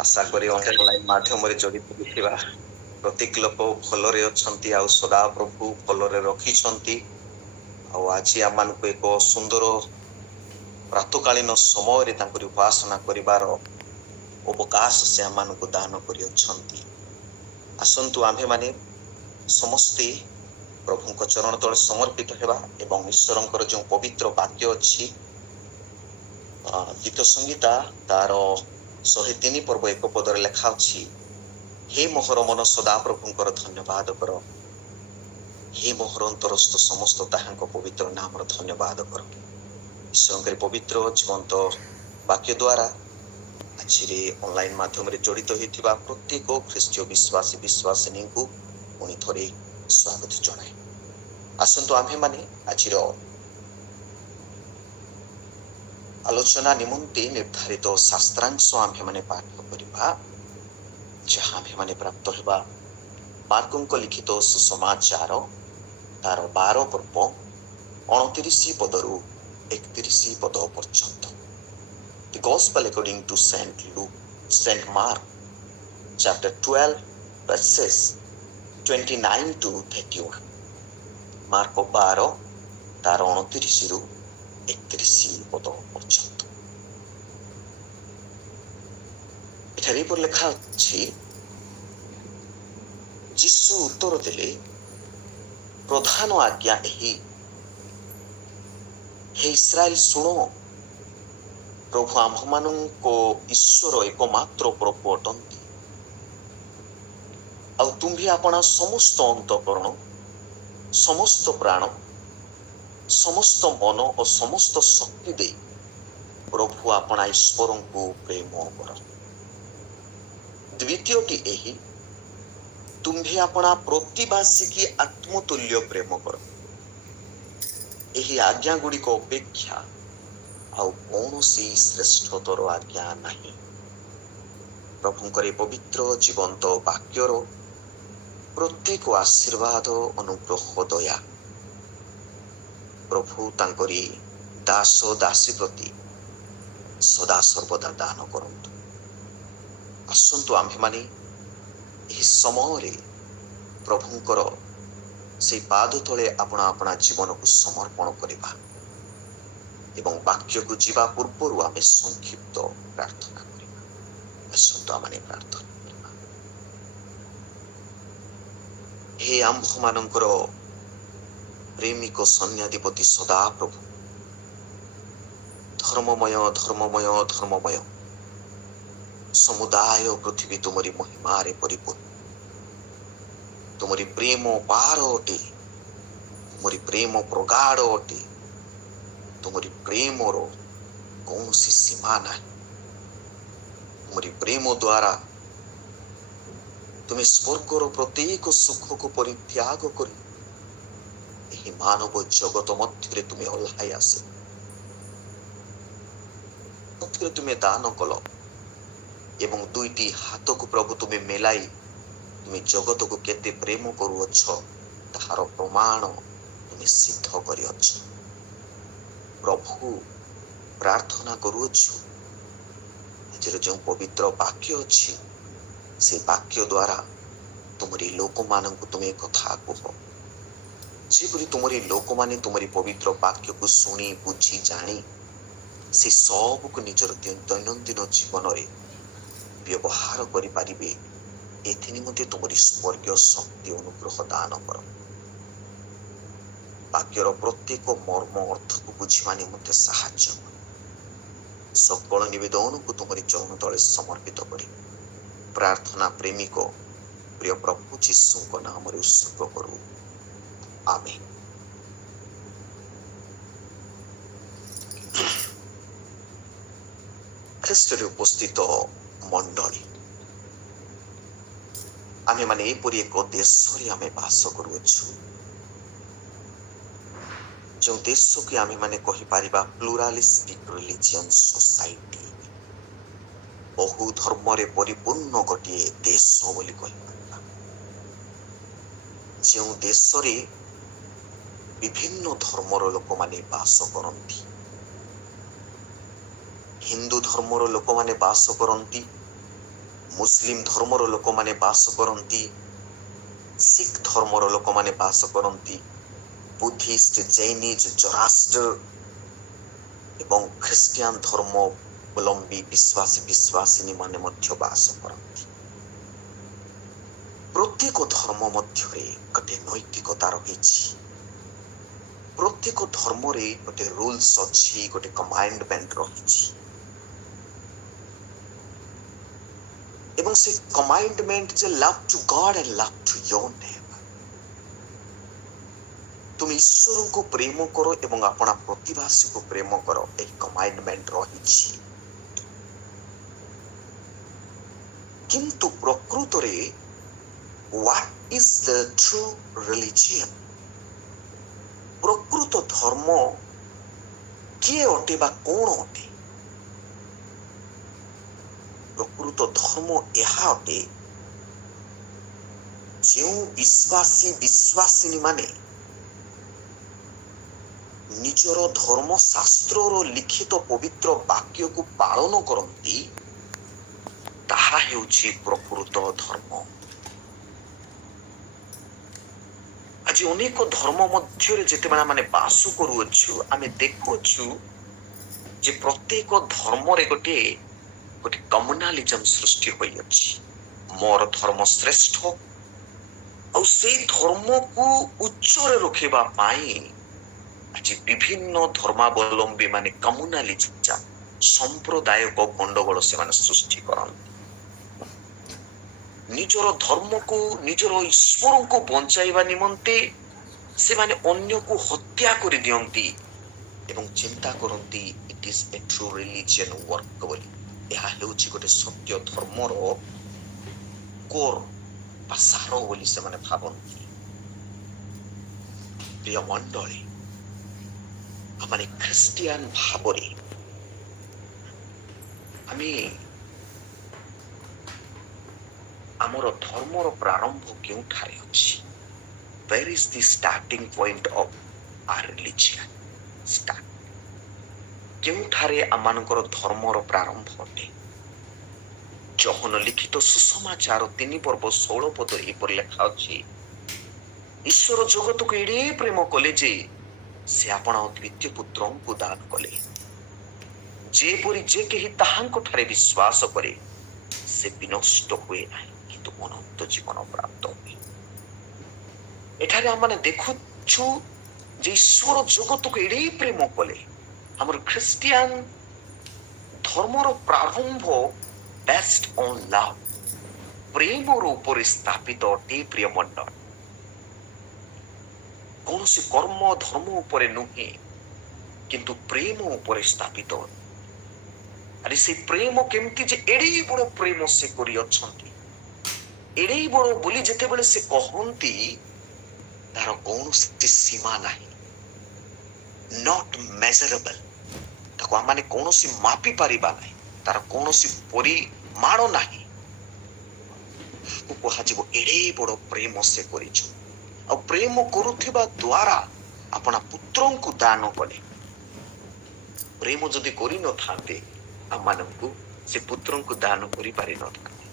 आशा करी ऑनलाइन माध्यम जड़ित होइथिबा प्रत्येक लोक भलरे अछंती आ सदा प्रभु भलरे रखिछंती आ आज आमानकु एक सुंदर प्रातकालीन समय रे तांकरी उपासना करिवार अवकाश से आमानकु दान करि अछंती। आसंतु आम्भे माने समस्ते प्रभु चरण तले समर्पित हेबा एवं ईश्वरंकर जो पवित्र वाक्य अछि गीत संगीता तार 103 पर्व एक पदर लेखा अछि, हे मोहर मन सदा प्रभुंकर धन्यवाद कर, हे मोहर अंतरस्थ समस्त ताहांक पवित्र नामर धन्यवाद कर। ईश्वरंकर पवित्र जीवंत वाक्य द्वारा आज ऑनलाइन माध्यम रे जड़ित होइथिबा प्रत्येक ख्रीष्टीय विश्वासी विश्वासिनी को पुनि थरे स्वागत जणाए। आसंतु आम्भे माने आज आलोचना निमंते निर्धारित शास्त्रांश आम्भे माने पाठ करिबा, जहाँ आम्भे माने प्राप्त हेबा मार्कों लिखित सुसमाचार तार 12 पर्व 29 पदरु 31 पद पर्यंत। The Gospel according to Saint Mark, chapter 12, verses 29 to 31. Mark 12 तार 29 रु 31 पद पर्यंत। एठारे पर लेखा अछि, यीशु उत्तर देले, प्रधान आज्ञा एही, हे इस्राएल सुनो, प्रभु आम्भमानंको ईश्वर एकमात्र प्रभु अटंती, आ तुम्ही आपणा समस्त अंतःकरण समस्त प्राण समस्त मन और समस्त शक्ति दे प्रभु आपणा ईश्वर को प्रेम कर। द्वितीयटी एही, तुम्ही आपणा प्रतिवासी की आत्मतुल्य प्रेम कर। एही आज्ञा गुड़िक अपेक्षा आउ कौनसी श्रेष्ठतर आज्ञा नहीं। प्रभुंकर पवित्र जीवंत वाक्यर प्रत्येक आशीर्वाद अनुग्रह दया प्रभु तांकरी दास दासी प्रति सदा सर्वदा दान करंतु। आसंतु आम्भे माने एही समय प्रभुंकर से पाद तले अपना अपना जीवन को समर्पण करिबा एवं वाक्य को जीवा पूर्व आमे संक्षिप्त प्रार्थना करिबा। आसंतु आमे प्रार्थना करिबा। हे आम्भमानंकर प्रेमिक सन्याधिपति सदा प्रभु, धर्ममय धर्ममय धर्ममय समुदाय पृथ्वी तुमरी महिमा रे परिपूर्ण। तुमरी प्रेम पार अटे, तुमरी प्रेम प्रगाढ़ अटे, तुमरी प्रेम रो कौन सी सीमा नहीं। तुमरी प्रेम द्वारा तुम्हें स्वर्गर प्रत्येक सुख को परित्याग करी एही मानव जगत मध्य तुम्हें ओह्लाई आसे तुम्हें दान कल एवं दुईटी हाथ को प्रभु तुम्हें मेलाई तुम्हें जगत को केते प्रेम करुअछ ताहार प्रमाण तुम्हें सिद्ध करिअछ। प्रभु प्रार्थना करुअछु, आज जो पवित्र वाक्य अच्छी से वाक्य द्वारा तुमरी लोक मान तुम्हें कथा कह, जेपरी तुमरी लोक माने तुमरी पवित्र वाक्य को सुनी बुझी जानी से सब को निजर दैनंदिन जीवन रे व्यवहार करि पारिबे, एथि निमंते तुमरी स्वर्गीय शक्ति अनुग्रह दान कर। वाक्यर प्रत्येक मर्म अर्थ को बुझिबा निमंते साहाय्य कर। सकल निवेदन को तुमरी चरण तले समर्पित करी प्रार्थना प्रेमिक प्रिय प्रभु यीशु नाम रे उत्सर्ग करू, आमीन। ख्रीष्ट रे उपस्थित मंडली, आमे माने एपरि एक देश रे आमे बास करुछु, जो देश के आमे माने कहि पारिबा प्लुरालिस्टिक रिलीजियन सोसाइटी, बहु धर्म रे परिपूर्ण गोटे देश बोली कहि पारिबा। जो देश रे विभिन्न धर्मर लोक माने बास करंती। हिंदू धर्मर लोक माने बास करंती, मुस्लिम धर्मर लोक माने बास करती, सिख धर्मर लोक माने बास करती, बुद्धिस्ट, जैनिज, जोरास्टर एवं ख्रिस्टियान धर्मावलंबी विश्वासी विश्वासिनी माने मध्य बास करती। प्रत्येक धर्म मध्य गोटे नैतिकता रही, प्रत्येक धर्म गोटे रूल्स अच्छी, गोटे कमांडमेंट रही, एवं से कमांडमेंट जे love to God and love to your neighbour. तुम ईश्वर को प्रेम करो एवं अपना प्रतिवासी को प्रेम करो, एक कमांडमेंट रही। किंतु प्रकृत रे what is the true religion? प्रकृत धर्म किए अटे बा कौन अटे? प्रकृत धर्म यह अटे जो विश्वासी विश्वासिनी माने निजर धर्म शास्त्र लिखित पवित्र वाक्य को पालन करती, ताहा हेउछि प्रकृत धर्म। आज अनेक धर्म मध्य जेतेबेला माने बास करूछु, आमे देखुछु जे प्रत्येक धर्म रे गोटे गोटे कम्युनालिज्म सृष्टि होई अछि। मोर धर्म श्रेष्ठ और से धर्म को उच्चरे रखिबा पाई आज विभिन्न धर्मावलंबी माने कम्युनालिज्म संप्रदायक गंडगोल से माने सृष्टि करନ୍ତି। निजर धर्म को निजर ईश्वर को बंचाइबा निमंते से माने अन्य को हत्या कर दियंती एवं चिंता करती it is a true religion work बोली। यह हेउछि गोटे सत्य धर्मर कोर बा सार बोली से माने भाबंती। प्रिय मंडली, आमे ख्रिस्टियान भाबरे आमे आमर धर्मर प्रारंभ क्यों ठारे अछि? Where is the starting point of our religion? Start क्यों ठारे आमानकर धर्मर प्रारंभ अटे? जहन लिखित सुसमाचार 3 पर्व 16 पद एपर लेखा अछि, ईश्वर जगत को एडे प्रेम कले जे से आपण द्वितीय पुत्र को दान कले, जेपरि जे केहि ताहांक ठारे विश्वास करे से विनष्ट हुए नाही किंतु अनंत जीवन प्राप्त हुए। एठारे आमने देखुछु जे ईश्वर जगत को एडे प्रेम कले। हमर ख्रिस्टियन धर्मर प्रारंभ बेस्ड ऑन लव, प्रेम ऊपर स्थापित अटे। प्रिय मंडल, कौन से कर्म धर्म ऊपर नुहे किंतु प्रेम ऊपर स्थापित। अरे से प्रेम केमती जे एडे बड़ प्रेम से करी अछंती, एडे बड़ बोली जेते बेले से कहंती तार कौन से सीमा नाही, नॉट मेजरेबल। ताको आमाने कौन सी मापी पारिबा नाही, तार कौन सी परिमाण नाही। कहा जीवो एडे बड़ प्रेम से करिछ, आ प्रेम करुथिबा द्वारा अपना पुत्रन को दान कले। प्रेम जदि करि न थाते आमानकु से पुत्रन को दान करि पारि न थाते।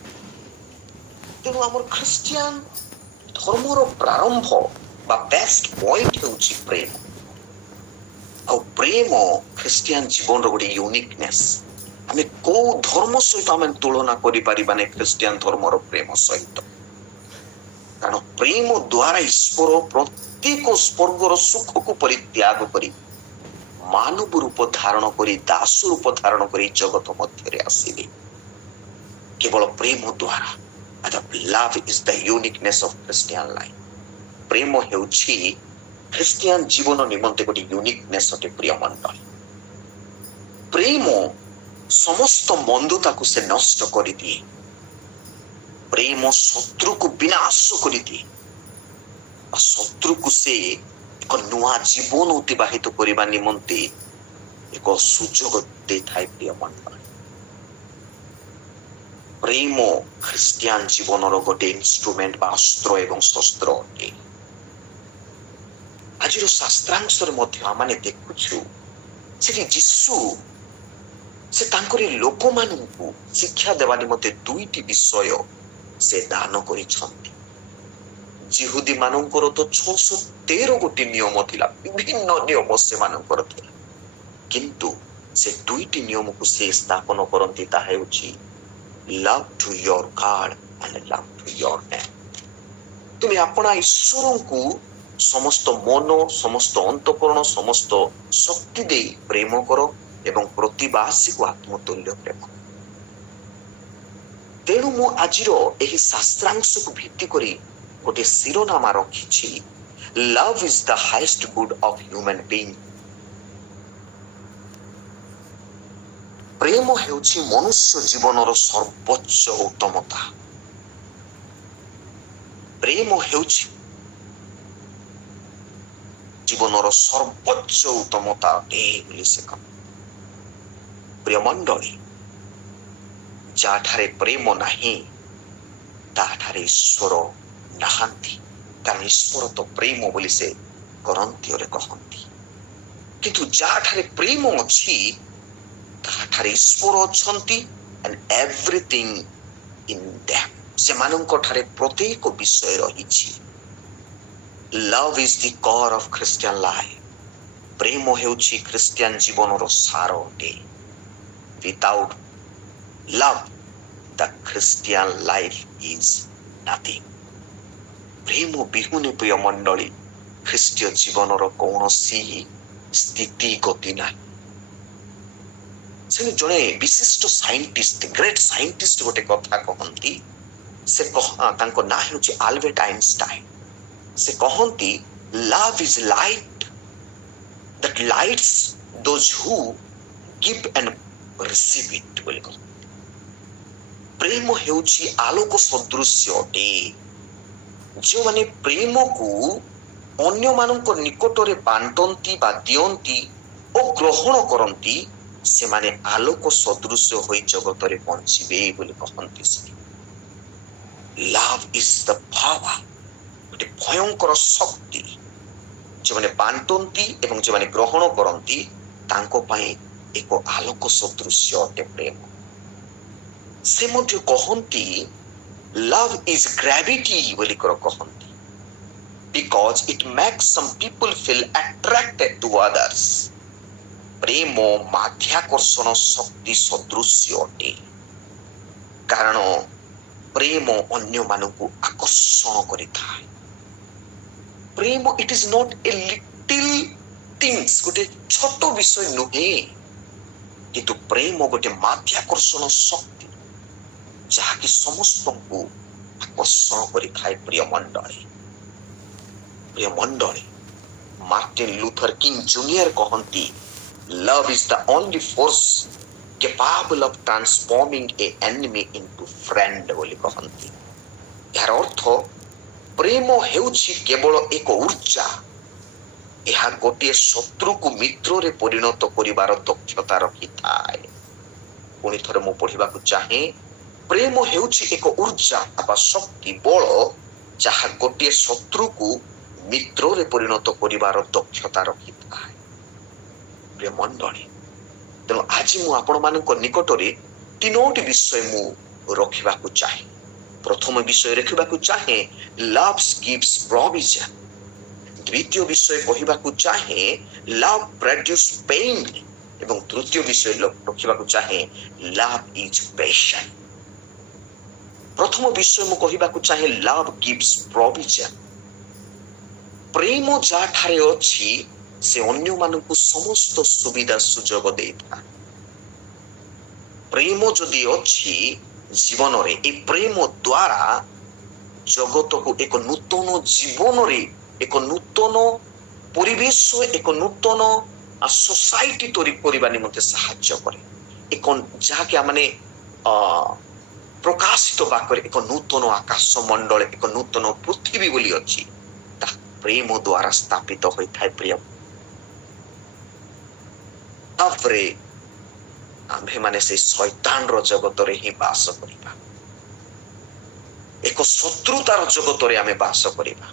तेनु हमर ख्रिस्टियन धर्मर प्रारंभ बा बेस्ट पॉइंट हेउछि प्रेम। और प्रेम ख्रिस्टियन जीवन रो गोटे यूनिकनेस। आमे को धर्म सहित आमे तुलना करि पारिबा नै ख्रिस्टियन धर्मर प्रेम सहित। कारण प्रेम द्वारा ईश्वर प्रत्येक स्वर्गर सुख को परित्याग करी मानव रूप धारण करी दास रूप धारण करी जगत मध्य आसिले केवल प्रेम द्वारा। Love is the uniqueness of Christian life. प्रेम हेउछि ख्रिस्टियन जीवन निमंते गोटे यूनिकनेस अटे। प्रिय मंडल, प्रेम समस्त मंदता को से नष्ट कर दिए। प्रेम शत्रु को विनाश कर दिए, शत्रु को से एक नुआ जीवन अतिबाहित करबा निमंते एक सुजोग दे थाए। प्रिय मंडल, प्रेम ख्रिस्टियन जीवन गोटे इन्स्ट्रुमेंट बा अस्त्र एवं शस्त्र अटे। आज शास्त्रांश मध्य आमाने देखुछु जे यीशु ସେ ତାଙ୍କରି ଲୋକମାନଙ୍କୁ ଶିକ୍ଷା ଦେବା ନିମନ୍ତେ 2ଟି ବିଷୟ ସେ ଦାନ କରିଛନ୍ତି। ଜିହୁଦୀ ମାନଙ୍କର ତ 613 ଗୋଟି ନିୟମ ଥିଲା, ବିଭିନ୍ନ ନିୟମ ସେମାନଙ୍କର ଥିଲା, କିନ୍ତୁ ସେ 2ଟି ନିୟମକୁ ସେ ସ୍ଥାପନ କରନ୍ତି। ତାହା ହେଉଛି love to your God and love to your name. ତୁମେ ଆପଣା ଈଶ୍ୱରଙ୍କୁ ସମସ୍ତ ମନ, ସମସ୍ତ ଅନ୍ତଃକରଣ, ସମସ୍ତ ଶକ୍ତି ଦେଇ ପ୍ରେମ କର ଏବଂ ପ୍ରତିବାସୀକୁ ଆତ୍ମତୁଲ୍ୟ ପ୍ରେମ। ତେଣୁ ମୁଁ ଆଜିର ଏହି ଶାସ୍ତ୍ରାଂଶକୁ ଭିତ୍ତି କରି ଗୋଟେ ଶିରୋନାମା ରଖିଛି, love is the highest good of human being. ପ୍ରେମ ହେଉଛି ମନୁଷ୍ୟ ଜୀବନର ସର୍ବୋଚ୍ଚ ଉତ୍ତମତା। ପ୍ରେମ ହେଉଛି ଜୀବନର ସର୍ବୋଚ୍ଚ ଉତ୍ତମତା ଅଟେ ବୋଲି ସେ କହ। ପ୍ରିୟ ମଣ୍ଡଳୀ, ଯାଠାରେ ପ୍ରେମ ନାହିଁ ତାଠାରେ ଈଶ୍ୱର ନାହାନ୍ତି, କାରଣ ଈଶ୍ୱର ତ ପ୍ରେମ ବୋଲି ସେ କରନ୍ତିରେ କହନ୍ତି। କିନ୍ତୁ ଯାଠାରେ ପ୍ରେମ ଅଛି ତାଠାରେ ଈଶ୍ୱର ଅଛନ୍ତି, and everything in them, ସେମାନଙ୍କ ଠାରେ ପ୍ରତ୍ୟେକ ବିଷୟ ରହିଛି। Love is the core of Christian life. ପ୍ରେମ ହେଉଛି ଖ୍ରୀଷ୍ଟିଆନ ଜୀବନର ସାର ଅଟେ। Without love, the Christian life is nothing. ପ୍ରେମ ବିହୁନେ ପ୍ରିୟ ମଣ୍ଡଳୀ ଖ୍ରୀଷ୍ଟୀୟ ଜୀବନର କୌଣସି ସ୍ଥିତି ଗତି ନାହିଁ। ସେ ଜଣେ ବିଶିଷ୍ଟ ସାଇଣ୍ଟିଷ୍ଟ, ଗ୍ରେଟ୍ ସାଇଣ୍ଟିଷ୍ଟ ଗୋଟେ କଥା କହନ୍ତି। ସେ ତାଙ୍କ ନାଁ ହେଉଛି ଆଲବର୍ଟ ଆଇନଷ୍ଟାଇନ। ସେ କହନ୍ତି, love is light that lights those who give and receive it ବୋଲି କହନ୍ତି। ପ୍ରେମ ହେଉଛି ଆଲୋକ ସଦୃଶ୍ୟ ଅଟେ। ଯେଉଁମାନେ ପ୍ରେମକୁ ଅନ୍ୟମାନଙ୍କ ନିକଟରେ ବାଣ୍ଟନ୍ତି ବା ଦିଅନ୍ତି ଓ ଗ୍ରହଣ କରନ୍ତି, ସେମାନେ ଆଲୋକ ସଦୃଶ୍ୟ ହୋଇ ଜଗତରେ ବଞ୍ଚିବେ ବୋଲି କହନ୍ତି। ଲଭ୍ ଇଜ ଦ ପାୱାର, ଗୋଟେ ଭୟଙ୍କର ଶକ୍ତି। ଯେଉଁମାନେ ବାଣ୍ଟନ୍ତି ଏବଂ ଯେଉଁମାନେ ଗ୍ରହଣ କରନ୍ତି ତାଙ୍କ ପାଇଁ ଏକ ଆଲୋକ ସଦୃଶ୍ୟ ଅଟେ ପ୍ରେମ। ସେ ମଧ୍ୟ କହନ୍ତି ଲଭ୍ ଇଜ ଗ୍ରାଭିଟି ବୋଲି କହନ୍ତି, because it makes some people feel attracted to others. ପ୍ରେମ ମାଧ୍ୟାକର୍ଷଣ ଶକ୍ତି ସଦୃଶ୍ୟ ଅଟେ, କାରଣ ପ୍ରେମ ଅନ୍ୟମାନଙ୍କୁ ଆକର୍ଷଣ କରିଥାଏ। ପ୍ରେମ it is not a little things, ଗୋଟେ ଛୋଟ ବିଷୟ ନୁହେଁ, କିନ୍ତୁ ପ୍ରେମ ଗୋଟେ ମାଧ୍ୟାକର୍ଷଣ ଶକ୍ତି ଯାହାକି ସମସ୍ତଙ୍କୁ ଆକର୍ଷଣ କରିଥାଏ। ପ୍ରିୟ ମଣ୍ଡଳୀ, ମାର୍ଟିନ ଲୁଥର କିଙ୍ଗ ଜୁନିୟର କହନ୍ତି, love is the only force capable of transforming a enemy into friend ବୋଲି କହନ୍ତି। ଏହାର ଅର୍ଥ ପ୍ରେମ ହେଉଛି କେବଳ ଏକ ଊର୍ଜା, ଏହା ଗୋଟିଏ ଶତ୍ରୁକୁ ମିତ୍ରରେ ପରିଣତ କରିବାର ଦକ୍ଷତା ରଖିଥାଏ। ପୁଣି ଥରେ ମୁଁ ପଢିବାକୁ ଚାହେଁ, ପ୍ରେମ ହେଉଛି ଏକ ଊର୍ଜା ବା ଶକ୍ତି ବଳ ଯାହା ଗୋଟିଏ ଶତ୍ରୁକୁ ମିତ୍ରରେ ପରିଣତ କରିବାର ଦକ୍ଷତା ରଖିଥାଏ। ପ୍ରିୟ ମଣ୍ଡଳୀ, ତେଣୁ ଆଜି ମୁଁ ଆପଣମାନଙ୍କ ନିକଟରେ 3ଟି ବିଷୟ ମୁଁ ରଖିବାକୁ ଚାହେଁ। ପ୍ରଥମ ବିଷୟ ରଖିବାକୁ ଚାହେଁ, ଲଭ୍ ଗିଭ୍ସ ପ୍ରୋଭିଜନ। ଦ୍ୱିତୀୟ ବିଷୟ କହିବାକୁ ଚାହେଁ, ଲଭ୍ ପ୍ରଡ୍ୟୁସ ପେନ୍। ଏବଂ ତୃତୀୟ ବିଷୟ ରଖିବାକୁ ଚାହେଁ, ଲଭ୍ ଇଜ ପେସେଣ୍ଟ। ପ୍ରଥମ ବିଷୟ ମୁଁ କହିବାକୁ ଚାହେଁ, ଲଭ୍ ଗିଭ୍ସ ପ୍ରୋଭିଜନ। ପ୍ରେମ ଯାଠାରେ ଅଛି ସେ ଅନ୍ୟମାନଙ୍କୁ ସମସ୍ତ ସୁବିଧା ସୁଯୋଗ ଦେଇଥାଏ। ପ୍ରେମ ଯଦି ଅଛି ଜୀବନରେ, ଏ ପ୍ରେମ ଦ୍ୱାରା ଜଗତକୁ ଏକ ନୂତନ ଜୀବନରେ, ଏକ ନୂତନ ପରିବେଶ, ଏକ ନୂତନ ସୋସାଇଟି ତୈରି କରିବା ନିମନ୍ତେ ସାହାଯ୍ୟ କରେ। ଏକ ଯାହାକି ଆମେ ପ୍ରକାଶିତ ବାକ୍ୟରେ ଏକ ନୂତନ ଆକାଶ ମଣ୍ଡଳ, ଏକ ନୂତନ ପୃଥିବୀ ବୋଲି ଅଛି, ତାହା ପ୍ରେମ ଦ୍ୱାରା ସ୍ଥାପିତ ହୋଇଥାଏ। ପ୍ରିୟ, ତାପରେ ଆମ୍ଭେମାନେ ସେଇ ଶୈତାନର ଜଗତରେ ହିଁ ବାସ କରିବା, ଏକ ଶତ୍ରୁତାର ଜଗତରେ ଆମେ ବାସ କରିବା।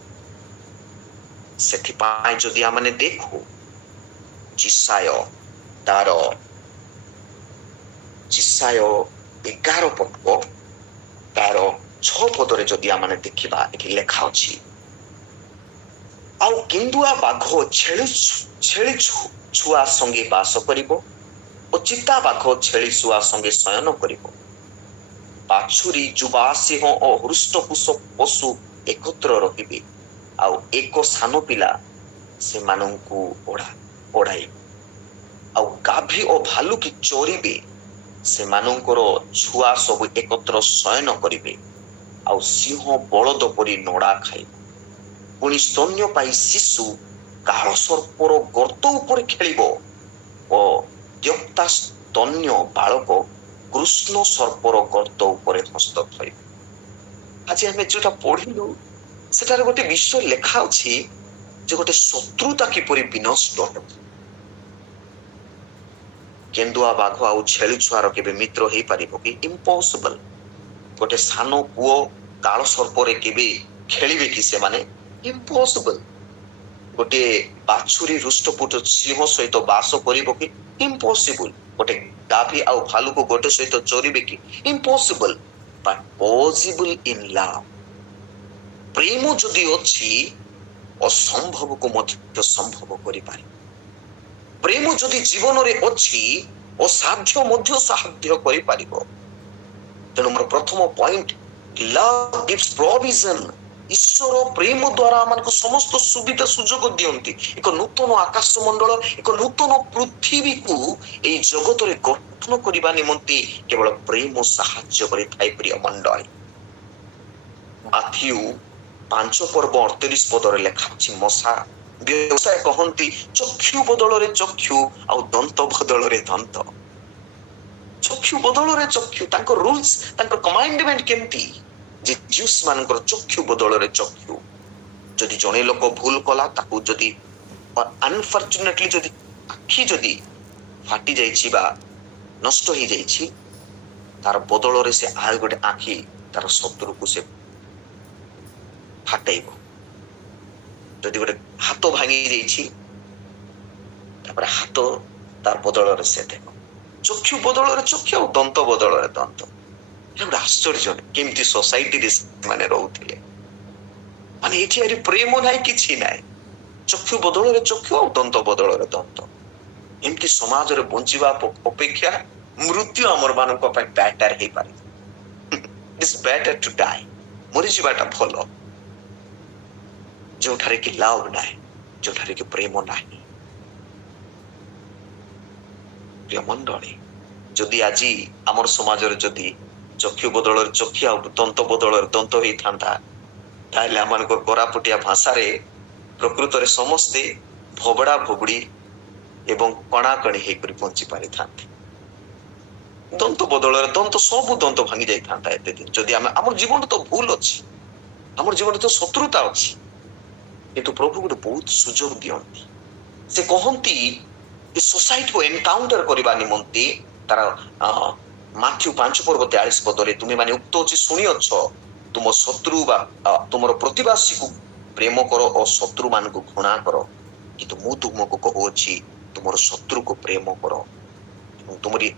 ସେଥିପାଇଁ ଯଦି ଆମେ ଦେଖୁ, ଯିଶାୟ ତାର ଚିସାୟ 11 ପର୍ବ ତାର 6 ପଦରେ ଯଦି ଆମେ ଦେଖିବା, ଏଠି ଲେଖା ଅଛି, ଆଉ କେନ୍ଦୁଆ ବାଘ ଛେଳି ଛୁଆ ସଙ୍ଗେ ବାସ କରିବ ଓ ଚିତା ବାଘ ଛେଳି ଛୁଆ ସଙ୍ଗେ ଶୟନ କରିବ। ବାଛୁରୀ, ଯୁବା, ସିଂହ ଓ ହୃଷ୍ଟପୁଷ୍ଟ ପଶୁ ଏକତ୍ର ରହିବେ, ଆଉ ଏକ ସାନ ପିଲା ସେମାନଙ୍କୁ ଓଢାଇବ। ଆଉ ଗାଭୀ ଓ ଭାଲୁକି ଚରିବେ, ସେମାନଙ୍କର ଛୁଆ ସବୁ ଏକତ୍ର ଶୟନ କରିବେ, ଆଉ ସିଂହ ବଳଦ ପରି ନଡା ଖାଇବ। ପୁଣି ସ୍ତନ୍ୟପାୟୀ ଶିଶୁ କାଳ ସର୍ପର ଗର୍ତ୍ତ ଉପରେ ଖେଳିବ ଓ ଦ୍ୟକ୍ତା ସ୍ତନ୍ୟ ବାଳକ କୃଷ୍ଣ ସର୍ପର ଗର୍ତ୍ତ ଉପରେ ହସ୍ତ ଥୋଇବ। ଆଜି ଆମେ ଯୋଉଟା ପଢିଲୁ ସେଠାରେ ଗୋଟେ ବିଷୟ ଲେଖା ଅଛି ଯେ ଗୋଟେ ଶତ୍ରୁତା କିପରି ବିନଷ୍ଟ ହେବ। କେନ୍ଦୁଆ ବାଘ ଆଉ ଛେଳି ଛୁଆର କେବେ ମିତ୍ର ହେଇପାରିବ କି? ଇମ୍ପସିବଲ। ଗୋଟେ ସାନ ପୁଅ କାଳ ସର୍ପରେ କେବେ ଖେଳିବେ କି ସେମାନେ? ଇମ୍ପସିବଲ। ଗୋଟିଏ ବାଛୁରୀ ହୃଷ୍ଟପୁଷ୍ଟ ସିଂହ ସହିତ ବାସ କରିବ କି? ଇମ୍ପସିବଲ। ଗୋଟେ ଗାଭୀ ଆଉ ଭାଲୁକୁ ଗୋଟେ ସହିତ ଚରିବେ କି? Impossible. But possible in love. ପ୍ରେମ ଯଦି ଅଛି, ଅସମ୍ଭବକୁ ମଧ୍ୟ ସମ୍ଭବ କରିପାରେ। ପ୍ରେମ ଯଦି ଜୀବନରେ ଅଛି, ଅସାଧ୍ୟ ମଧ୍ୟ ସାଧ୍ୟ କରିପାରିବ। ତେଣୁ ମୋର ପ୍ରଥମ ପଏଣ୍ଟ, ଲଭ୍ ଗିଭ୍ସ ପ୍ରୋଭିଜନ। ଈଶ୍ୱର ପ୍ରେମ ଦ୍ୱାରା ଆମକୁ ସମସ୍ତ ସୁବିଧା ସୁଯୋଗ ଦିଅନ୍ତି। ଏକ ନୂତନ ଆକାଶ ମଣ୍ଡଳ, ଏକ ନୂତନ ପୃଥିବୀକୁ ଏହି ଜଗତରେ ଗଠନ କରିବା ନିମନ୍ତେ କେବଳ ପ୍ରେମ ସାହାଯ୍ୟ କରିଥାଏ। ପ୍ରିୟ ମଣ୍ଡଳୀ, ମାଥ୍ୟୁ 5 ପର୍ବ 38 ପଦରେ ଲେଖା ଅଛି, ବ୍ୟବସାୟ କହନ୍ତି ଚକ୍ଷୁ ବଦଳରେ ଚକ୍ଷୁ ଆଉ ଦନ୍ତ ବଦଳରେ ଦନ୍ତ। ଚକ୍ଷୁ ବଦଳରେ ଚକ୍ଷୁ, ତାଙ୍କ ରୁଲସ, ତାଙ୍କ କମାଣ୍ଡମେଣ୍ଟ କେମିତି ଯେ ଜିଉସ୍ ମାନଙ୍କର ଚକ୍ଷୁ ବଦଳରେ ଚକ୍ଷୁ। ଯଦି ଜଣେ ଲୋକ ଭୁଲ କଲା, ତାକୁ ଯଦି ଅନଫର୍ଚୁନେଟଲି ଯଦି ଆଖି ଯଦି ଫାଟି ଯାଇଛି ବା ନଷ୍ଟ ହେଇଯାଇଛି, ତାର ବଦଳରେ ସେ ଆଉ ଗୋଟେ ଆଖି ତାର ଶତ୍ରୁକୁ ସେ ଫାଟେଇବ। ଯଦି ଗୋଟେ ହାତ ଭାଙ୍ଗି ଯାଇଛି, ତାପରେ ହାତ ତାର ବଦଳରେ ସେ ଦେବ। ଚକ୍ଷୁ ବଦଳରେ ଚକ୍ଷୁ ଆଉ ଦନ୍ତ ବଦଳରେ ଦନ୍ତ। ଗୋଟେ ଆଶ୍ଚର୍ଯ୍ୟ କେମିତି ସୋସାଇଟିରେ ସେମାନେ ରହୁଥିଲେ। ମାନେ ଏଠି ଆରି ପ୍ରେମ ନାହିଁ, କିଛି ନାହିଁ। ଚକ୍ଷୁ ବଦଳରେ ଚକ୍ଷୁ ଆଉ ଦନ୍ତ ବଦଳରେ ଦନ୍ତ। ଏମିତି ସମାଜରେ ବଞ୍ଚିବା ଅପେକ୍ଷା ମୃତ୍ୟୁ ଆମର ମାନଙ୍କ ପାଇଁ ବେଟର ହେଇପାରେ। It's better to die. ମରିଯିବାଟା ଭଲ, ଯୋଉଠାରେ କି ଲଭ ନାହିଁ, ଯୋଉଠାରେ କି ପ୍ରେମ ନାହିଁ। ପ୍ରିୟ ମଣ୍ଡଳୀ, ଯଦି ଆଜି ଆମର ସମାଜରେ ଯଦି ଚକ୍ଷୁ ବଦଳରେ ଚକ୍ଷୁ ଆଉ ଦନ୍ତ ବଦଳରେ ଦନ୍ତ ହେଇଥାନ୍ତା, ତାହେଲେ ଆମମାନଙ୍କ କୋରାପୁଟିଆ ଭାଷାରେ ପ୍ରକୃତରେ ସମସ୍ତେ ଭବଡା ଭବଡି ଏବଂ କଣାକଣି ହେଇକରି ବଞ୍ଚି ପାରିଥାନ୍ତେ। ଦନ୍ତ ବଦଳରେ ଦନ୍ତ, ସବୁ ଦନ୍ତ ଭାଙ୍ଗି ଯାଇଥାନ୍ତା ଏତେ ଦିନ। ଯଦି ଆମର ଜୀବନରେ ତ ଭୁଲ ଅଛି, ଆମର ଜୀବନରେ ତ ଶତ୍ରୁତା ଅଛି, କିନ୍ତୁ ପ୍ରଭୁ ଗୋଟେ ବହୁତ ସୁଯୋଗ ଦିଅନ୍ତି। ସେ କହନ୍ତି ଏ ସୋସାଇଟିକୁ ଏନକାଉଣ୍ଟର କରିବା ନିମନ୍ତେ, ତାର ମାଥ୍ୟୁ 5 ପର୍ବ 43 ପଦରେ, ତୁମେ ମାନେ ଉକ୍ତ ଅଛି ଶୁଣିଅଛ, ତୁମ ଶତ୍ରୁ ବା ତୁମର ପ୍ରତିବାସୀକୁ ପ୍ରେମ କର ଓ ଶତ୍ରୁ ମାନଙ୍କୁ ଘୃଣା କର, କିନ୍ତୁ ମୁଁ ତୁମକୁ କହୁଅଛି ତୁମର ଶତ୍ରୁକୁ ପ୍ରେମ କର ଏବଂ ତୁମରି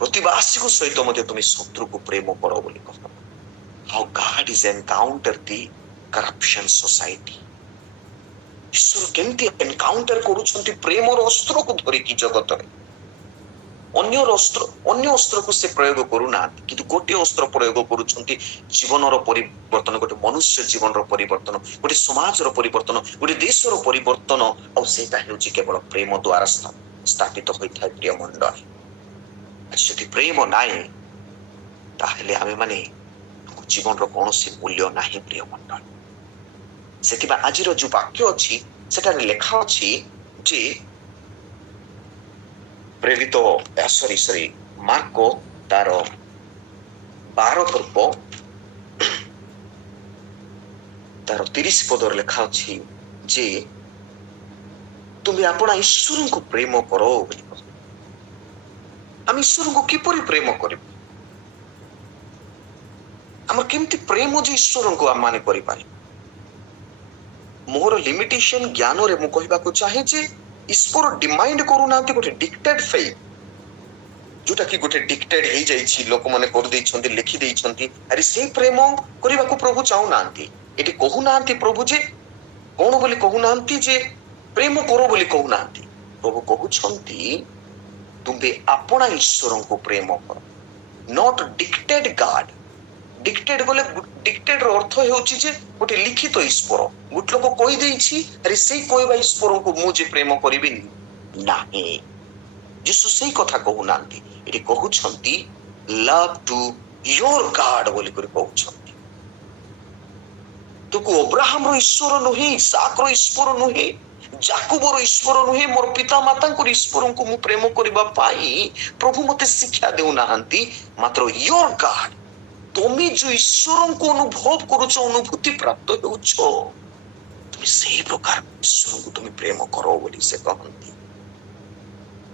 ପ୍ରତିବାସୀଙ୍କ ସହିତ ମଧ୍ୟ ତୁମେ ଶତ୍ରୁକୁ ପ୍ରେମ କର ବୋଲି କହ। How God is encounter the corruption society. ଈଶ୍ୱର କେମିତି ଏନକାଉଣ୍ଟର କରୁଛନ୍ତି ପ୍ରେମର ଅସ୍ତ୍ରକୁ ଧରିକି ଜଗତରେ। ଅନ୍ୟ ଅସ୍ତ୍ରକୁ ସେ ପ୍ରୟୋଗ କରୁନାହାନ୍ତି, କିନ୍ତୁ ଗୋଟିଏ ଅସ୍ତ୍ର ପ୍ରୟୋଗ କରୁଛନ୍ତି, ଜୀବନର ପରିବର୍ତ୍ତନ, ଗୋଟେ ମନୁଷ୍ୟ ଜୀବନର ପରିବର୍ତ୍ତନ, ଗୋଟେ ସମାଜର ପରିବର୍ତ୍ତନ, ଗୋଟେ ଦେଶର ପରିବର୍ତ୍ତନ, ଆଉ ସେଇଟା ହେଉଛି କେବଳ ପ୍ରେମ ଦ୍ୱାରା ସ୍ଥାପିତ ହୋଇଥାଏ। ପ୍ରିୟ ମଣ୍ଡଳୀ, ଯଦି ପ୍ରେମ ନାହିଁ, ତାହେଲେ ଆମେ ମାନେ ଆମ ଜୀବନର କୌଣସି ମୂଲ୍ୟ ନାହିଁ। ପ୍ରିୟ ମଣ୍ଡଳୀ, ସେଥିପାଇଁ ଆଜିର ଯୋଉ ବାକ୍ୟ ଅଛି ସେଠାରେ ଲେଖା ଅଛି ଯେ ପ୍ରେରିତ ମାର୍କ ତାର 12 ପର୍ବ ତାର 30 ପଦରେ ଲେଖା ଅଛି ଯେ ତୁମେ ଆପଣା ଈଶ୍ୱରଙ୍କୁ ପ୍ରେମ କର ବୋଲି। ଆମେ ଈଶ୍ୱରଙ୍କୁ କିପରି ପ୍ରେମ କରିବୁ? ଆମର କେମିତି ପ୍ରେମ ଯେ ଈଶ୍ୱରଙ୍କୁ ଆମେ କରିପାରିବୁ? ମୋର ଲିମିଟେସନ ଜ୍ଞାନରେ ମୁଁ କହିବାକୁ ଚାହେଁ ଯେ ଈଶ୍ୱର ଡିମାଣ୍ଡ କରୁନାହାନ୍ତି ଗୋଟେ ଡିକ୍ଟେଟ୍ ଫେଥ୍, जोटा कि गोटे डिक्टेड हो जाइछि, लोक माने कर दैछन्ति, लिखि दैछन्ति। अरे से प्रेम करबाकू प्रभु चाहू नांती। एटी कहू नांती प्रभु जे कोन बोली कहू नांती जे प्रेम करो बोली कहू नांती। प्रभु कहउछन्ति तुमे अपना ईश्वर को प्रेम कर, नॉट डिक्टेड गॉड। डिक्टेड बोले डिक्टेड रो अर्थ हेउछि जे गोटे लिखित ईश्वर, गोटे लोक कहि दैछि अरे से कहबा ईश्वर को मु जे प्रेम करिबिनी नाही। यीशु सही कथा कहू नांती, एटी कहउछन्ति लव टू योर गॉड बोली कर कहउछन्ति। तो को अब्राहम रो ईश्वर नुहे, इसाक रो ईश्वर नुहे, जाकुब रो ईश्वर नुहे, मोर पिता माता को ईश्वर को मु प्रेम करबा पाई प्रभु मते शिक्षा देउ नाहंती, मात्र योर गॉड। तुम जो ईश्वर को अनुभव करुछ, अनुभूति प्राप्त होउछ, तुम सही प्रकार ईश्वर को तुम प्रेम करो बोली से कहंती।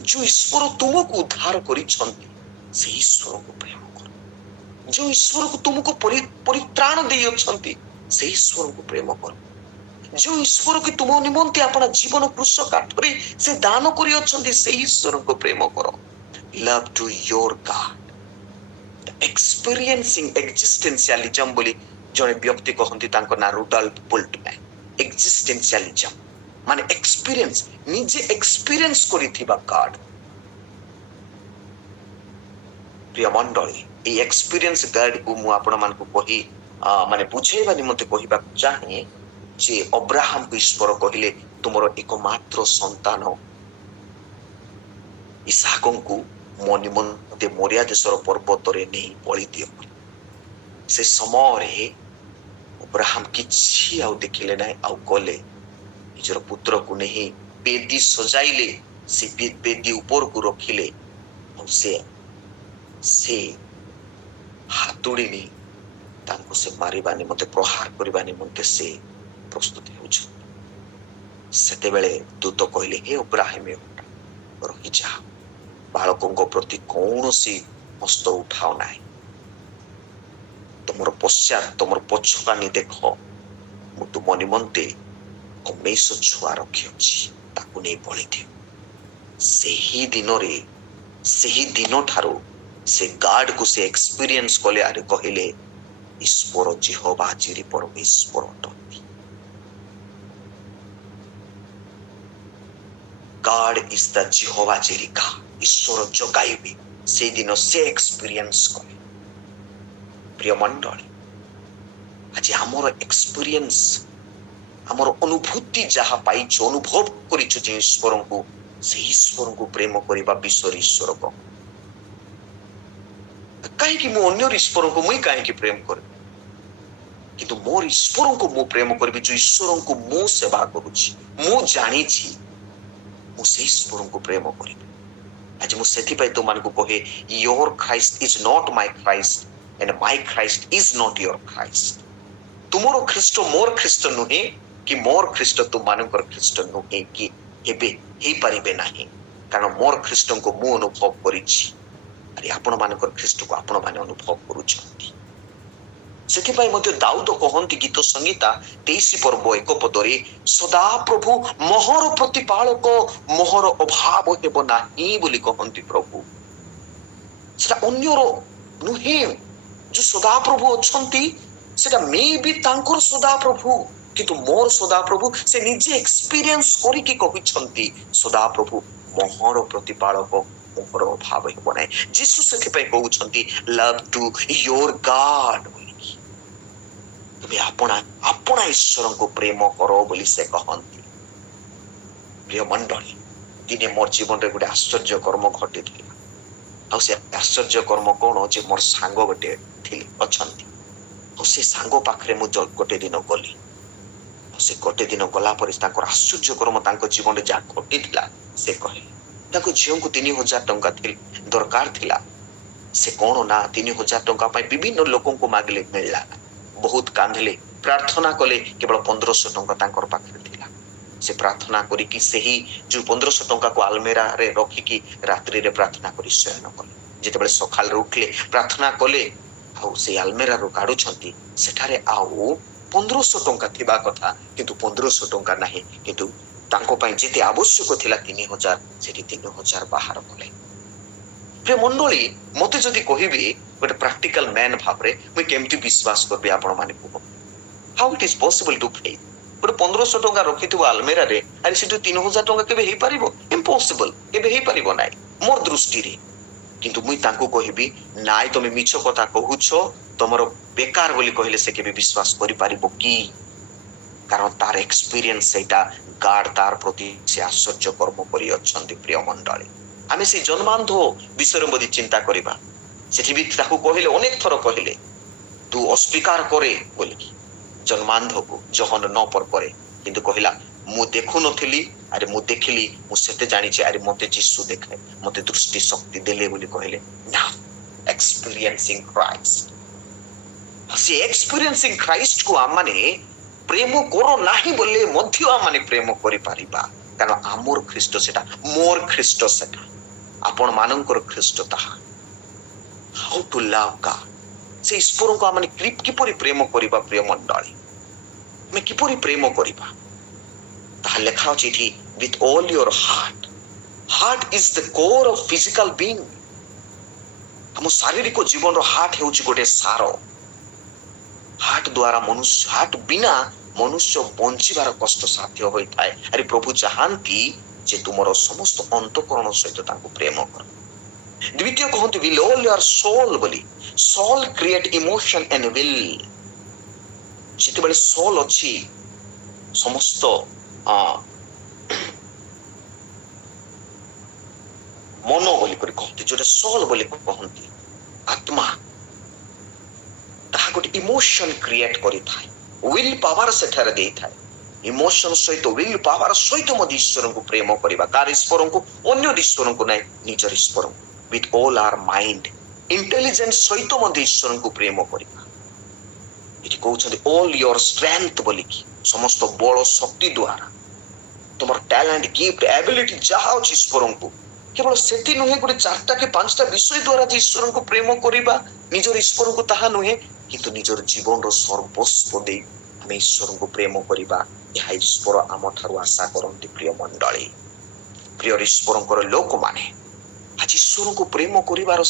जो ईश्वर तुमको उद्धार करिछन्ति से ईश्वर को प्रेम करो। जो ईश्वर को तुमको परित्राण देई अछन्ति से ईश्वर को प्रेम करो। जो ईश्वर को तुम निमंते अपना जीवन क्रूस काठरे से दान करि अछन्ति से ईश्वर को प्रेम करो। Love to your God. Experiencing existentialism बोली जने व्यक्ति कहंती, तांको ना रुडॉल्फ बुल्टमैन। एक्जिस्टेंशियलिज्म माने एक्सपीरियंस, निजे एक्सपीरियंस करिथिबा गॉड। प्रिय मंडली, ए एक्सपीरियंस गॉड को मु आपण मान को कहि माने बुझेबा निमंते कहिबा चाहे जे अब्राहम को ईश्वर कहिले तुमरो एकमात्र संतान इसहाक को मो निमंते मोरिया देशर पर्वत रे नहीं बलि दियो। से समय रे अब्राहम किछि आउ देखिले नै, आउ गले निजर पुत्र को नहीं बेदी सजाइले, से बेदी ऊपर को रखिले, और से हातुड़ी नहीं तांको से मारिबा निमंते प्रहार करिबा निमंते से प्रस्तुत होउछ। सेते बेले दूत कहले हे अब्राहम रहि जा, बालकों प्रति कौनसी हस्त उठाओ नाही, तुमर पश्चात तुमर पछकानी देख, मु तुम निमंते 19 छुआ रखी अछि, ताकू नहीं बलि दियो। सेही दिन रे, सेही दिन ठारो से गार्ड को से एक्सपीरियंस कले आरे कहिले ईश्वर जिहोवा जिरि परमेश्वर अटंती। God is the Jehovah Jireh। ईश्वर जगाइबे से दिन से एक्सपीरियंस करे। प्रिय मंडली, आज हमर एक्सपीरियंस, हमर अनुभूति जहा पाइछ, अनुभव करिछ जे ईश्वर को, से ईश्वर को प्रेम करिबा विषय ईश्वर को कहीं कि मु अन्य ईश्वर को मुई कहीं कि प्रेम कर, किंतु मोर ईश्वर को मु प्रेम करबी जो ईश्वर को मु सेवा करूछि, मु जानी छी, मु से ईश्वर को प्रेम करबी। आज मु सेथि पय तो मान को कहे your Christ is not my Christ and my Christ is not your Christ. तुमरो ख्रीष्ट मोर ख्रीष्ट नुहे कि मोर ख्रीष्ट तुम मानकर ख्रीष्ट नुहे कि हेबे हे परिबे नाही, कारण मोर ख्रीष्ट को मु अनुभव करिछि, अरे आपण मानकर ख्रीष्ट को आपण माने अनुभव करूछंती। सेथि पय मते दाऊद कहंती गीत संगीता 23 पर्व 1 पदरे, सदा प्रभु मोहर प्रतिपालक, मोहर अभाव हेबो नाही बोली कहंती प्रभु। सेटा अन्यर नुहे, जो सदा प्रभु अछंती सेटा मे भी तांकर सदा प्रभु, किंतु मोर सदा प्रभु से निजे एक्सपीरियंस करी कि कहिछंती सदा प्रभु मोहर प्रतिपालक, मोहर अभाव हेबो नाही। जीसु सेथि पय कहउछंती लव टू योर गॉड, तुम्हें अपना ईश्वर को प्रेम करो बोली से कहंती। प्रिय मंडली, दिने मोर जीवन रे गोटे आश्चर्य कर्म घटी थिला, आ से आश्चर्य कर्म कोन जे मोर सांग गोटे थिले अछंती, आ से सांग पाखरे मु गोटे दिन गली, आ से गोटे दिन गला पर तांकर आश्चर्य कर्म तांको जीवन रे जा घटी थिला से कहले। ताको झियो को 3000 टंका दरकार थिला, से कोन ना 3000 टंका पाई विभिन्न लोकन को मागले मिलला, बहुत कांदले, प्रार्थना कले, केवल 1500 टंका तांकर पाखरे थिला। से प्रार्थना करी कि सही जो 1500 टंका को आलमेरा रे रखी कि रात्रि रे प्रार्थना करी शयन कले। जेतेबेले सकाल रे उठले प्रार्थना कले, आ से आलमेरा रो काढु छंती, सेठारे आउ 1500 टंका थिबा कथा, किंतु 1500 टंका नाही, किंतु तांको पय जेते आवश्यक थिला 3000, सेठी 3000 बाहर कले। ପ୍ରିୟ ମଣ୍ଡଳୀ, ମତେ ଯଦି କହିବେ ଗୋଟେ ପ୍ରାକ୍ଟିକାଲ ମ୍ୟାନ ଭାବରେ ମୁଁ କେମିତି ବିଶ୍ୱାସ କରିବି, ଆପଣ ମାନେ କୁହ, how it is possible to faith? ଗୋଟେ 1500 ଟଙ୍କା ରଖିଥିବ ଆଲମେରାରେ, ଆରେ ସେଠୁ 3000 ଟଙ୍କା କେବେ ହେଇପାରିବ? ଇମ୍ପସିବଲ, କେବେ ହେଇପାରିବ ନାହିଁ ମୋର ଦୃଷ୍ଟିରେ। କିନ୍ତୁ ମୁଇଁ ତାଙ୍କୁ କହିବି, ନାଇଁ ତମେ ମିଛ କଥା କହୁଛ, ତମର ବେକାର ବୋଲି କହିଲେ ସେ କେବେ ବିଶ୍ୱାସ କରିପାରିବ କି? କାରଣ ତାର ଏକ୍ସପିରିଏନ୍ସ ସେଇଟା, ଗାର୍ଡ ତାର ପ୍ରତି ସେ ଆଶ୍ଚର୍ଯ୍ୟ କର୍ମ କରି ଅଛନ୍ତି। ପ୍ରିୟ ମଣ୍ଡଳୀ, ଆମେ ସେ ଜନ୍ମାନ୍ଧ ବିଷୟରେ ମଧ୍ୟ ଚିନ୍ତା କରିବା। ସେଠି ବି ତାକୁ କହିଲେ, ଅନେକ ଥର କହିଲେ, ତୁ ଅସ୍ୱୀକାର କରେ ବୋଲିକି ଜନ୍ମାନ୍ଧକୁ ଜହନ 9 ପରେ, କିନ୍ତୁ କହିଲା ମୁଁ ଦେଖୁନଥିଲି, ଆରେ ମୁଁ ଦେଖିଲି, ମୁଁ ସେତେ ଜାଣିଛି, ଆରେ ମତେ ଯୀଶୁ ଦେଖାଏ, ମତେ ଦୃଷ୍ଟି ଶକ୍ତି ଦେଲେ ବୋଲି କହିଲେ। ନା, ଏକ୍ସପିରିଏନ୍ସିଂ କ୍ରାଇଷ୍ଟ। ସେ ଏକ୍ସପିରିଏନ୍ସିଂ ଖ୍ରାଇଷ୍ଟକୁ ଆମମାନେ ପ୍ରେମ କର ନାହିଁ ବୋଲେ ମଧ୍ୟ ଆମମାନେ ପ୍ରେମ କରିପାରିବା, କାରଣ ଆମର ଖ୍ରୀଷ୍ଟ ସେଟା, ମୋର ଖ୍ରୀଷ୍ଟ ସେଟା, ଆପଣ ମାନଙ୍କର ଖ୍ରୀଷ୍ଟ ତାହା। ହାଉ ଟୁ ଲଭ୍ ଗଡ୍, ସେ ଈଶ୍ୱରଙ୍କୁ ଆମମାନେ କିପରି ପ୍ରେମ କରିବା? ପ୍ରିୟ ମଣ୍ଡଳୀ, ଆମେ କିପରି ପ୍ରେମ କରିବା? ତାହା ଲେଖା ଅଛି ଏଠି, with all your heart. Heart is the core of physical being. ଆମ ଶାରୀରିକ ଜୀବନର ହାର୍ଟ ହେଉଛି ଗୋଟେ ସାର। ହାର୍ଟ ଦ୍ୱାରା ମନୁଷ୍ୟ, ହାର୍ଟ ବିନା ମନୁଷ୍ୟ ବଞ୍ଚିବାର କଷ୍ଟ ସାଧ୍ୟ ହୋଇଥାଏ। ଆରେ ପ୍ରଭୁ ଚାହାନ୍ତି ଯେ ତୁମର ସମସ୍ତ ଅନ୍ତଃକରଣ ସହିତ ତାଙ୍କୁ ପ୍ରେମ କର। ଦ୍ୱିତୀୟ କହନ୍ତି will all your soul ବୋଲି। soul create emotion and will। ଯେତେବେଳେ soul ଅଛି, ସମସ୍ତ ମନ ବୋଲି କରି କହନ୍ତି, ଯୋଉଟା soul ବୋଲି କହନ୍ତି, ଆତ୍ମା, ତାହା ଗୋଟେ ଇମୋସନ କ୍ରିଏଟ କରିଥାଏ, ୱିଲ ପାୱାର ସେଠାରେ ଦେଇଥାଏ। ଇମୋସନ ସହିତ, ୱିଲ ପାୱାର ସହିତ ମଧ୍ୟ ଈଶ୍ୱରଙ୍କୁ ପ୍ରେମ କରିବା। କାହାର ଈଶ୍ୱରଙ୍କୁ? ଅନ୍ୟ ଈଶ୍ୱରଙ୍କୁ ନାହିଁ, ନିଜର ଈଶ୍ୱରଙ୍କୁ। with all our mind, intelligence ସହିତ ମଧ୍ୟ ଈଶ୍ୱରଙ୍କୁ ପ୍ରେମ କରିବା। ଏଠି କହୁଛନ୍ତି all your strength ବୋଲିକି, ସମସ୍ତ ବଳ ଶକ୍ତି ଦ୍ୱାରା, ତୁମର ଟ୍ୟାଲେଣ୍ଟ, ଗିଫ୍ଟ, ଆବିଲିଟି ଯାହା ଅଛି ଈଶ୍ୱରଙ୍କୁ, କେବଳ ସେଠି ନୁହେଁ ଗୋଟେ 4ଟା କି 5ଟା ବିଷୟ ଦ୍ୱାରା ଯେ ଈଶ୍ୱରଙ୍କୁ ପ୍ରେମ କରିବା, ନିଜର ଈଶ୍ୱରଙ୍କୁ ତାହା ନୁହେଁ, କିନ୍ତୁ ନିଜର ଜୀବନର ସର୍ବସ୍ୱ ଦେଇ ଆମେ ଈଶ୍ୱରଙ୍କୁ ପ୍ରେମ କରିବା। ଏହା ଈଶ୍ୱର ଆମ ଠାରୁ ଆଶା କରନ୍ତି। ପ୍ରିୟ ମଣ୍ଡଳୀ, ପ୍ରିୟ ଈଶ୍ୱରଙ୍କର ଲୋକମାନେ, ଆଜି ଈଶ୍ୱରଙ୍କୁ ପ୍ରେମ କରିବାର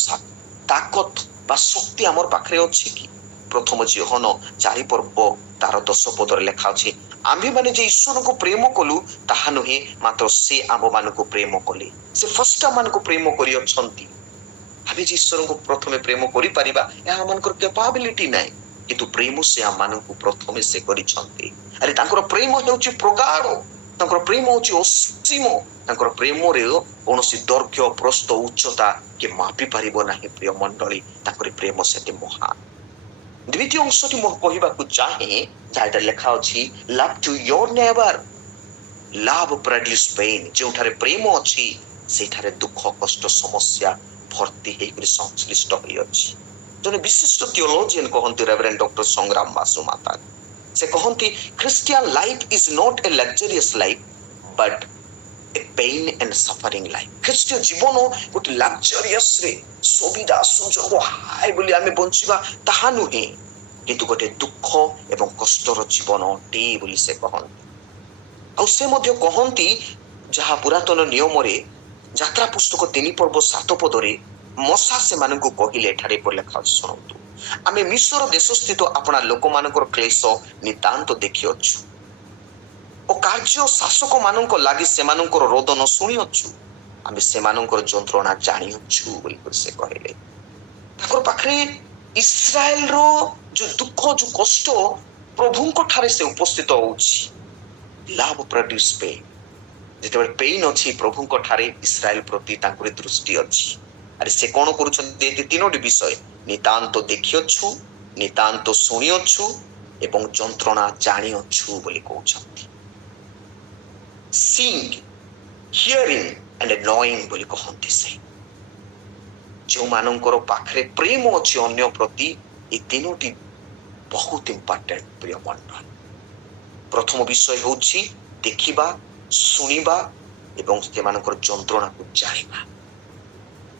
ତାକତ ବା ଶକ୍ତି ଆମର ପାଖରେ ଅଛି କି? ପ୍ରଥମ ଯୋହନ 4 ପର୍ବ ତାର 10 ପଦରେ ଲେଖା ଅଛି, ଆମ୍ଭେମାନେ ଯେ ଈଶ୍ୱରଙ୍କୁ ପ୍ରେମ କଲୁ ତାହା ନୁହେଁ, ମାତ୍ର ସେ ଆମମାନଙ୍କୁ ପ୍ରେମ କଲେ। ସେ ଫାର୍ଷ୍ଟ ଆମମାନଙ୍କୁ ପ୍ରେମ କରି ଅଛନ୍ତି। ଆମେ ଯେ ଈଶ୍ୱରଙ୍କୁ ପ୍ରଥମେ ପ୍ରେମ କରିପାରିବା, ଏହା ଆମମାନଙ୍କର କ୍ୟାପାବିଲିଟି ନାହିଁ, କିନ୍ତୁ ପ୍ରେମ ସେ ଆମମାନଙ୍କୁ ପ୍ରଥମେ ସେ କରିଛନ୍ତି। ଆରେ ତାଙ୍କର ପ୍ରେମ ହେଉଛି ପ୍ରଗାଢ଼, ତାଙ୍କର ପ୍ରେମ ହେଉଛି ଅସୀମ, ତାଙ୍କର ପ୍ରେମରେ କୌଣସି ଦୈର୍ଘ୍ୟ, ପ୍ରସ୍ଥ, ଉଚ୍ଚତା କି ମାପି ପାରିବ ନାହିଁ। ପ୍ରିୟ ମଣ୍ଡଳୀ, ତାଙ୍କର ପ୍ରେମ ସେତେ ମହାନ। ଦ୍ୱିତୀୟ ଅଂଶଟି ମୁଁ କହିବାକୁ ଚାହେଁ, ଯାହା ଲେଖା ଅଛି, love to your neighbour. Love produce pain. ଯେଉଁଠାରେ ପ୍ରେମ ଅଛି, ସେଇଠାରେ ଦୁଃଖ, କଷ୍ଟ, ସମସ୍ୟା ଭର୍ତ୍ତି ହେଇକରି ସଂଶ୍ଳିଷ୍ଟ ହୋଇଅଛି। ଜଣେ ବିଶିଷ୍ଟ ଥିଓଲୋଜିଆନ କହନ୍ତି, ରେଭରେଣ୍ଡ ଡକ୍ଟର ସଂଗ୍ରାମ ବାସୁ ମାତା, ସେ କହନ୍ତି, Christian life is not a luxurious life but a pain and suffering life. ଖ୍ରୀଷ୍ଟୀୟ ଜୀବନ ଗୋଟେ ଲକ୍ସରିୟସ୍ ରେ ସୁବିଧା ସୁଯୋଗ ହାଇ ବୋଲି ଆମେ ବଞ୍ଚିବା ତାହା ନୁହେଁ, କିନ୍ତୁ ଗୋଟେ ଦୁଃଖ ଏବଂ କଷ୍ଟର ଜୀବନ ଅଟେ ବୋଲି ସେ କହନ୍ତି। ଆଉ ସେ ମଧ୍ୟ କହନ୍ତି, ଯାହା ପୁରାତନ ନିୟମରେ ଯାତ୍ରା ପୁସ୍ତକ 3 ପର୍ବ 7 ପଦରେ ମଶା ସେମାନଙ୍କୁ କହିଲେ, ଏଠାରେ ଏପରି ଲେଖା ଅଛି, ଶୁଣନ୍ତୁ, ଆମେ ମିଶ୍ର ଦେଶ ସ୍ଥିତ ଆପଣା ଲୋକମାନଙ୍କର କ୍ଲେଶ ନିତାନ୍ତ ଦେଖିଅଛୁ ଓ କାର୍ଯ୍ୟ ଶାସକ ମାନଙ୍କ ଲାଗି ସେମାନଙ୍କର ରୋଦନ ଶୁଣିଅଛୁ, ଆମେ ସେମାନଙ୍କର ଯନ୍ତ୍ରଣା ଜାଣିଅଛୁ ବୋଲି ସେ କହିଲେ। ତାଙ୍କର ପାଖରେ ଇସ୍ରାଏଲର ଯୋଉ ଦୁଃଖ, ଯୋଉ କଷ୍ଟ ପ୍ରଭୁଙ୍କ ଠାରେ ସେ ଉପସ୍ଥିତ ହଉଛି। Love produce pain. ଯେତେବେଳେ ପେନ୍ ଅଛି ପ୍ରଭୁଙ୍କ ଠାରେ, ଇସ୍ରାଏଲ ପ୍ରତି ତାଙ୍କର ଦୃଷ୍ଟି ଅଛି। ଆରେ ସେ କଣ କରୁଛନ୍ତି? 3ଟି ବିଷୟ, ନିତାନ୍ତ ଦେଖିଅଛୁ, ନିତାନ୍ତ ଶୁଣିଅଛୁ ଏବଂ ଯନ୍ତ୍ରଣା ଜାଣିଅଛୁ ବୋଲି କହୁଛନ୍ତି। ସିଙ୍ଗ, ହିୟରିଂ ଆଣ୍ଡ ନୋଇଂ ବୋଲି କହନ୍ତି। ସେ ଯେଉଁମାନଙ୍କର ପାଖରେ ପ୍ରେମ ଅଛି ଅନ୍ୟ ପ୍ରତି, ଏ 3ଟି ବହୁତ ଇମ୍ପୋର୍ଟାଣ୍ଟ। ପ୍ରିୟ ମଣ୍ଡଳ, ପ୍ରଥମ ବିଷୟ ହେଉଛି ଦେଖିବା, ଶୁଣିବା ଏବଂ ସେମାନଙ୍କର ଯନ୍ତ୍ରଣାକୁ ଜାଣିବା।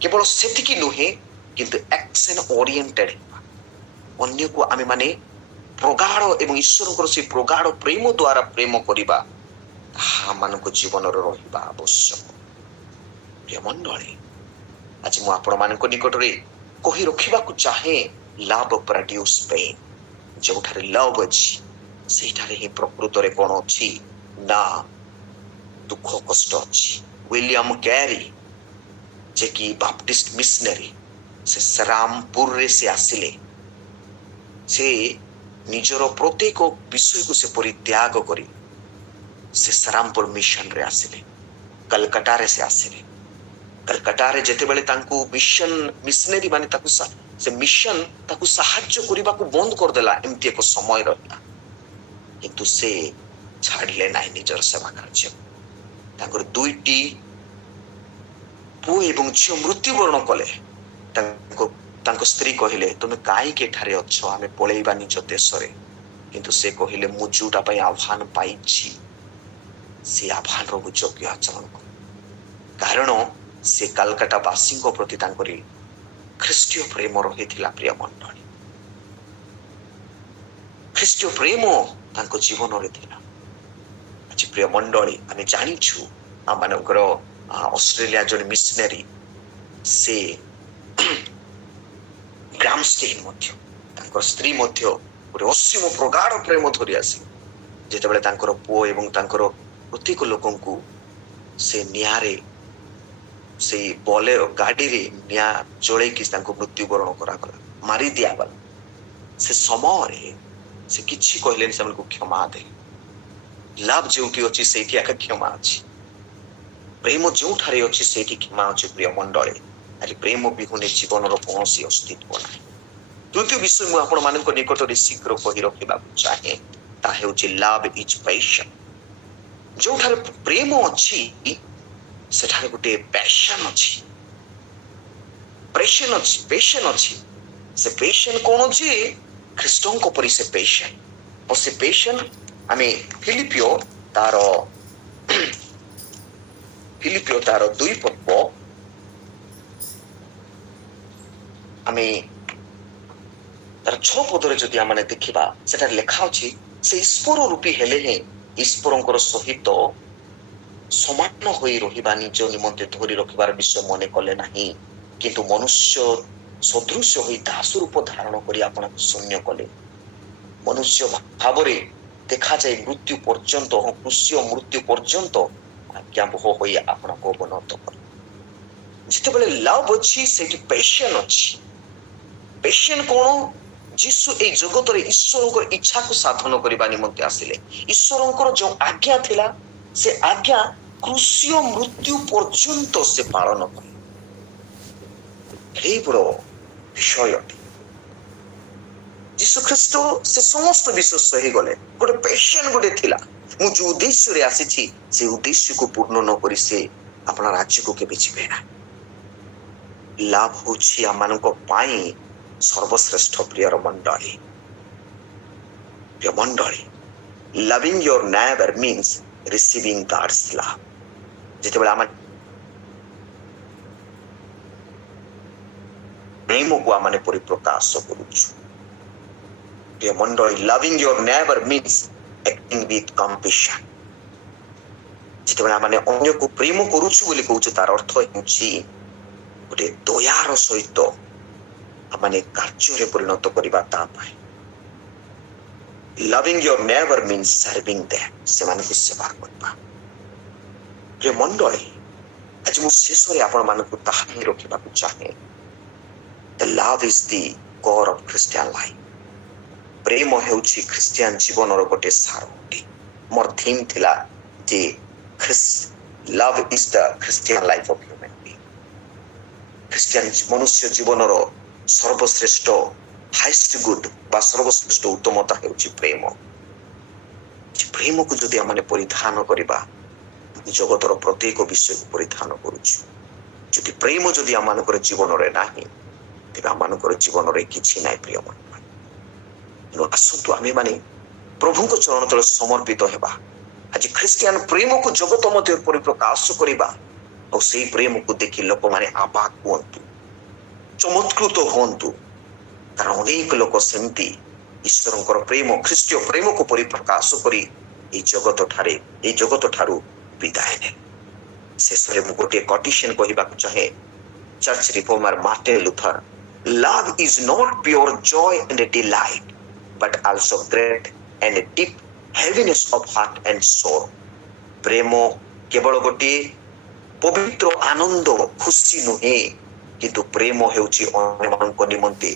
କେବଳ ସେତିକି ନୁହେଁ, କିନ୍ତୁ ଆକ୍ସନ ଓରିଏଣ୍ଟେଡ ହେବା। ଅନ୍ୟକୁ ଆମେ ମାନେ ପ୍ରଗାଢ଼ ଏବଂ ଈଶ୍ୱରଙ୍କର ସେ ପ୍ରଗାଢ଼ ପ୍ରେମ ଦ୍ୱାରା ପ୍ରେମ କରିବା, ତାହା ଆମମାନଙ୍କ ଜୀବନରେ ରହିବା ଆବଶ୍ୟକ। ପ୍ରିୟ ମଣ୍ଡଳୀ, आज मु आपण मानक निकटरे कहि रखिबाकू चाहे लव प्रोड्यूस पेन। जोठारे लव अछि सेठारे ही प्रकृत रे कोन अछि ना दुख कष्ट अछि। विलियम कैरी जे कि बाप्टिस्ट मिशनरी से सरामपुर रे से आसिले, से निजर प्रत्येक विषय को से परित्याग करी से सरामपुर मिशन रे आसिले, कलकत्ता रे से आसिले। कलकत्ता रे जेते बेले तांकू मिशन मिशनरी माने ताकू से मिशन ताकू सहाय्य करिबा को बंद कर देला, एमती एक समय रहला, किंतु से छाड़ले नाही निजर सेवा कार्य। तांकर दुईटी पुओ एवं झियो मृत्युवरण कले। तांको स्त्री कहिले तुमे काई के ठारे अछ, आमे पळेइबा निज देशरे। किंतु से कहिले मु जोटा पई आह्वान पाइछि से आह्वान रो योग्य आचरण कर, कारण से कलकत्ता वासी को प्रति तांकरी ख्रीष्टीय प्रेम रहिथिला। प्रिय मंडळी, ख्रीष्टीय प्रेम तांको जीवन रे थिला। आज प्रिय मंडळी, आमे जानिछु आम मानकर ऑस्ट्रेलिया जन मिशनरी से ग्रामस्टेन मध्य तांकर स्त्री मध्य गोटे असीम प्रगाढ़ प्रेम धरी आसी जेतेबेले तांकर पुओ एवं तांकर प्रत्येक लोकंकु से नियारे से बोले गाड़ी रे निया जोड़े कि तांको मृत्युवरण करागला, मारी दियागला। से समय से किछि कहलेनि, से हमको क्षमा दे। लव जोटी अछि सेठी आका क्षमा अछि, प्रेम जोठारे अछि सेठी क्षमा अछि। प्रिय मंडळी, आज प्रेम बिहुने जीवन रो कोनोसी अस्तित्व नाही। द्वितीय विषय मु आपण मानक निकट रे शीघ्र कहि रखिबा चाहे ता हेउछि लव इज पैशन। जोठारे प्रेम अछि सेठारे गोटे पैशन अछि, पैशन अछि। से पैशन कोन अछि? ख्रीष्टन को परि से पैशन। और से पैशन आमे फिलिपियो तारो 2 पद आमे तार 6 पदरे जदि आमने देखिबा, सेटा लेखा अछि से ईश्वर रूपी हेले हे ईश्वरंकर सहित समान होई रहिबा निज निमंते धरि रखिबार विषय मने कले नाही, किंतु मनुष्य सदृश होई दास रूप धारण करी आपण शून्य कले। मनुष्य भावरे देखा जाए मृत्यु पर्यंत, क्रूस्य मृत्यु पर्यंत आज्ञाबह होई आपण को अवनत कले। जेतेबेले लव अछि सेठी पैशन अछि। पैशन कोन? जीशु ए जगत रे ईश्वरंकर इच्छा को साधन करिबा निमंते आसिले। ईश्वरंकर जो आज्ञा थिला से आज्ञा क्रूस्य मृत्यु पर्यंत से पालन कले। हे बड़ो विषय जीशु ख्रीष्ट से समस्त विषय सही गले। गोटे पैशन गोटे थिला, मु जो उद्देश्य रे आसीछि से उद्देश्य को पूर्ण न करी से अपना राज्य को केबे जिबे ना। लाभ होछि आमानको पाई सर्वश्रेष्ठ। प्रिय मंडळी, loving your neighbour means receiving God's love. जेतेबेले आम प्रेम को आमने परिप्रकाश करूछु। प्रिय मंडळी, loving your neighbour means acting with compassion. जेतेबेले आमने अन्य को प्रेम करूछु बोली कहूछु, तार अर्थ हेउछि गोटे दयार सहित आमने कार्य रे परिणत करिबा ता पाए। Loving your neighbour means serving them, से माने सेवा करबा। प्रिय मंडळी, आज मु शेष रे आपण मानकु ताहाई रखिबा को चाहे। The love is the core of Christian life. प्रेम हेउछि ख्रिस्टियन जीवन रो गोटे सारथी। मोर थीम थिला जे love is the Christian life of human being. Christian मनुष्य जीवन रो सर्वश्रेष्ठ हाईएस्ट गुड बा सर्वश्रेष्ठ उत्तमता हेउछि प्रेम। प्रेम को जदि आमने परिधान करिबा, जगतर प्रत्येक विषय को परिधान करूछु। जदि प्रेम जदि आमानकर जीवन रे नाही, तेबे आमानकर जीवन रे किछि नाही। प्रिय मन आसंतु आमे माने प्रभु को चरण तले समर्पित हेबा। आज ख्रिस्टियन प्रेम को जगत मध्य परिप्रकाश करिबा, और सेही प्रेम को देखि लोक माने आबाक हुअन्तु, चमत्कृत हुअन्तु। कारण अनेक लोक सेमती ईश्वरंकर प्रेम, ख्रिस्टीय प्रेम को परिप्रकाश करी ए जगत ठारू विदाय ने। शेष रे मु गोटे कटिशन कहिबा चाहे, church reformer Martin Luther. Love is not pure joy and delight, but also great and deep heaviness of heart and soul. ପ୍ରେମ କେବଳ ଗୋଟିଏ ପବିତ୍ର ଆନନ୍ଦ ଖୁସି ନୁହେଁ, କିନ୍ତୁ ପ୍ରେମ ହେଉଛି ଅନ୍ୟମାନଙ୍କ ନିମନ୍ତେ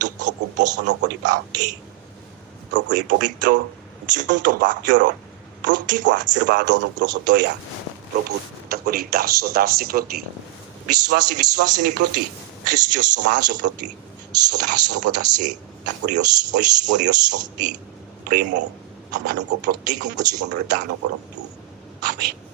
ଦୁଃଖକୁ ବହନ କରିବା ଅଟେ। ପ୍ରଭୁ ଏ ପବିତ୍ର ଜୀବନ୍ତ ବାକ୍ୟର ପ୍ରତ୍ୟେକ ଆଶୀର୍ବାଦ ଅନୁଗ୍ରହ ଦୟା ପ୍ରଭୁ ତାଙ୍କରି ଦାସ ଦାସୀ ପ୍ରତି, ବିଶ୍ୱାସୀ ବିଶ୍ୱାସିନୀ ପ୍ରତି, ଖ୍ରୀଷ୍ଟୀୟ ସମାଜ ପ୍ରତି ସଦା ସର୍ବଦା ସେ ତାଙ୍କରି ଐଶ୍ୱର୍ଯ୍ୟ ଶକ୍ତି ପ୍ରେମ ଆମମାନଙ୍କ ପ୍ରତ୍ୟେକଙ୍କ ଜୀବନରେ ଦାନ କରନ୍ତୁ। ଆମେନ୍।